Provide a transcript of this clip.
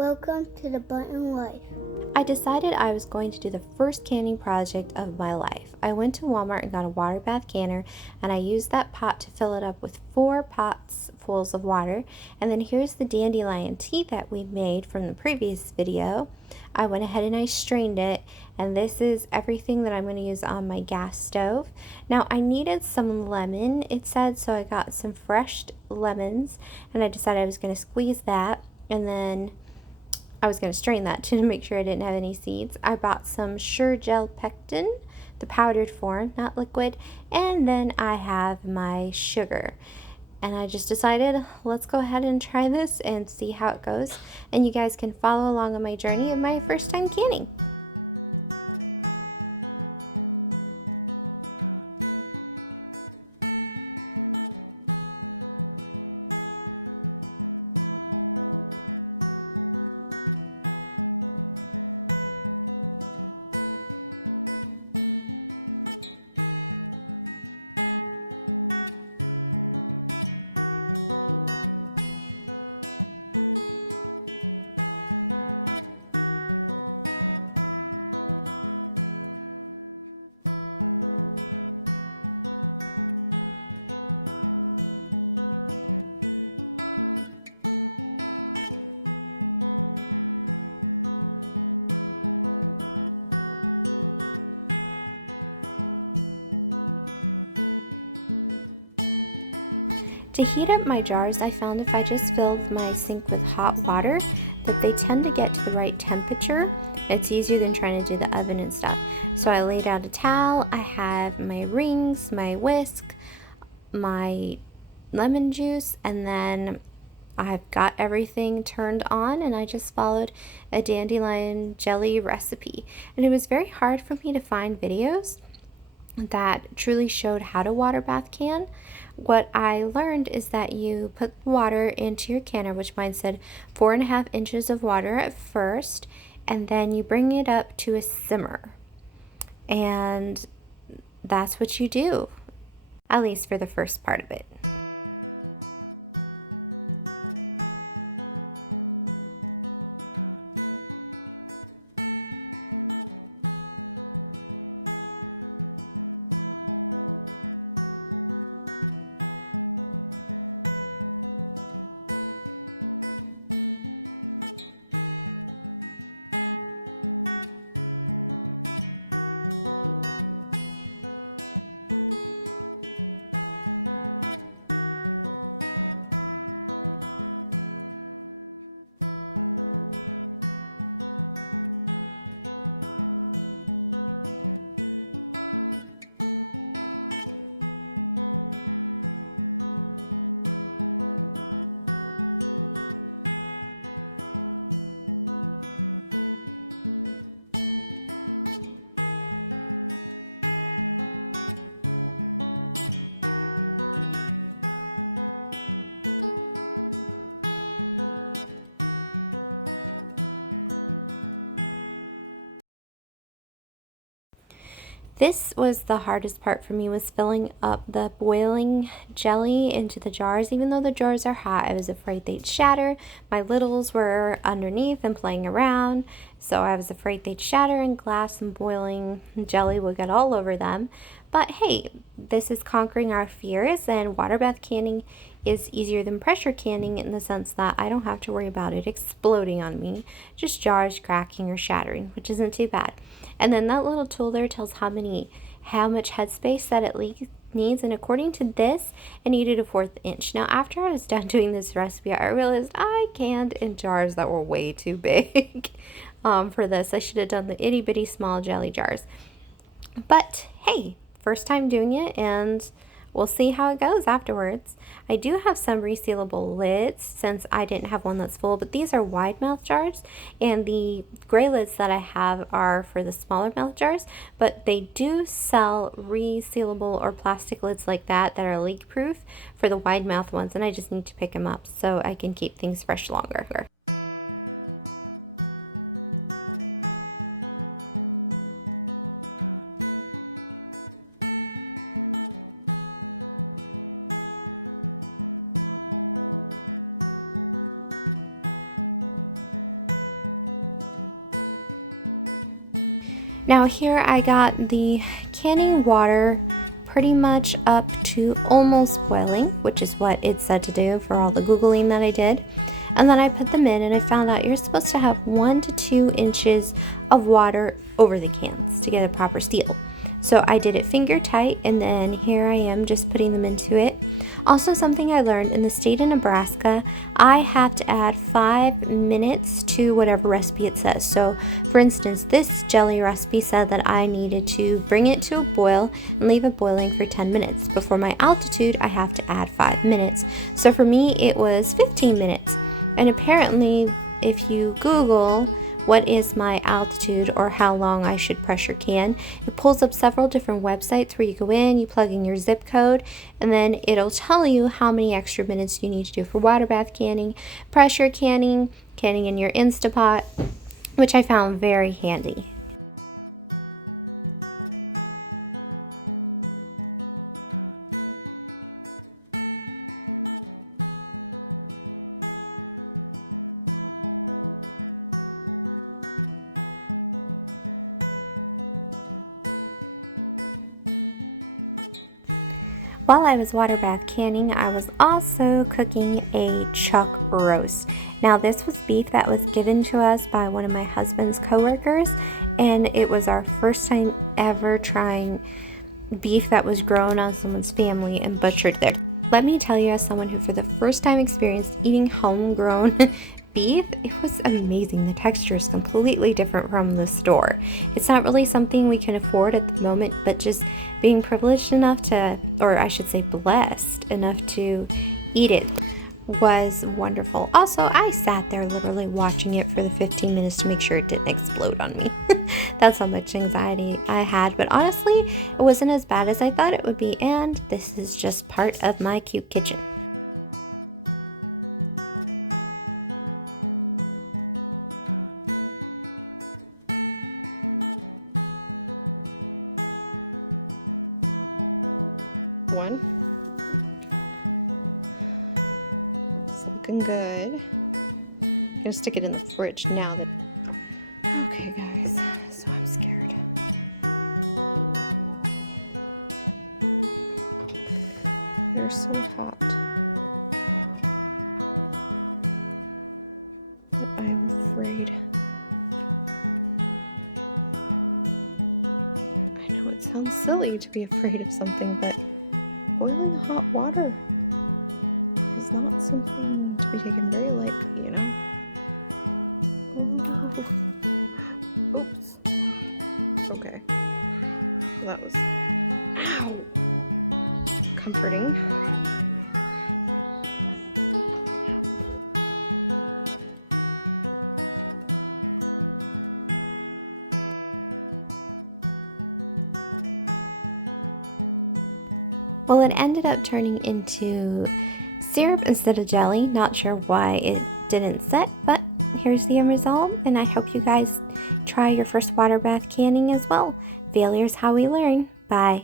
Welcome to the Button Life. I decided I was going to do the first canning project of my life. I went to Walmart and got a water bath canner, and I used that pot to fill it up with 4 pots fulls of water. And then here's the dandelion tea that we made from the previous video. I went ahead and I strained it, and this is everything that I'm going to use on my gas stove. Now I needed some lemon, it said, so I got some fresh lemons, and I decided I was going to squeeze that, and then I was going to strain that to make sure I didn't have any seeds. I bought some Sure Gel Pectin, the powdered form, not liquid, and then I have my sugar. And I just decided, let's go ahead and try this and see how it goes. And you guys can follow along on my journey of my first time canning. To heat up my jars, I found if I just filled my sink with hot water, that they tend to get to the right temperature. It's easier than trying to do the oven and stuff. So I laid out a towel, I have my rings, my whisk, my lemon juice, and then I've got everything turned on, and I just followed a dandelion jelly recipe. And it was very hard for me to find videos that truly showed how to water bath can. What I learned is that you put water into your canner, which mine said 4.5 inches of water at first, and then you bring it up to a simmer. And that's what you do, at least for the first part of it. This was the hardest part for me, was filling up the boiling jelly into the jars. Even though the jars are hot, I was afraid they'd shatter. My littles were underneath and playing around, so I was afraid they'd shatter and glass and boiling jelly would get all over them. But hey, this is conquering our fears, and water bath canning is easier than pressure canning in the sense that I don't have to worry about it exploding on me, just jars cracking or shattering, which isn't too bad. And then that little tool there tells how much headspace that it needs, and according to this, it needed a 1/4 inch. Now after I was done doing this recipe, I realized I canned in jars that were way too big for this. I should have done the itty bitty small jelly jars. But hey, first time doing it, and we'll see how it goes afterwards. I do have some resealable lids since I didn't have one that's full, but these are wide mouth jars, and the gray lids that I have are for the smaller mouth jars, but they do sell resealable or plastic lids like that are leak proof for the wide mouth ones, and I just need to pick them up so I can keep things fresh longer. Now here I got the canning water pretty much up to almost boiling, which is what it said to do for all the Googling that I did. And then I put them in, and I found out you're supposed to have 1 to 2 inches of water over the cans to get a proper seal. So I did it finger tight, and then here I am just putting them into it. Also, something I learned in the state of Nebraska, I have to add 5 minutes to whatever recipe it says. So for instance, this jelly recipe said that I needed to bring it to a boil and leave it boiling for 10 minutes. But for my altitude, I have to add 5 minutes. So for me, it was 15 minutes. And apparently, if you Google what is my altitude or how long I should pressure can, it pulls up several different websites where you go in, you plug in your zip code, and then it'll tell you how many extra minutes you need to do for water bath canning, pressure canning, canning in your Instapot, which I found very handy. While I was water bath canning, I was also cooking a chuck roast. Now this was beef that was given to us by one of my husband's coworkers, and it was our first time ever trying beef that was grown on someone's family and butchered there. Let me tell you, as someone who for the first time experienced eating homegrown beef, it was amazing. The texture is completely different from the store. It's not really something we can afford at the moment, but just being privileged enough to, or I should say blessed enough to eat it was wonderful. Also, I sat there literally watching it for the 15 minutes to make sure it didn't explode on me. That's how much anxiety I had, but honestly, it wasn't as bad as I thought it would be, and this is just part of my cute kitchen. Stick it in the fridge now that okay guys, so I'm scared. They're so hot that I'm afraid. I know it sounds silly to be afraid of something, but boiling hot water is not something to be taken very lightly. Well, it ended up turning into syrup instead of jelly. Not sure why it didn't set, but here's the end result, and I hope you guys try your first water bath canning as well. Failure's how we learn. Bye.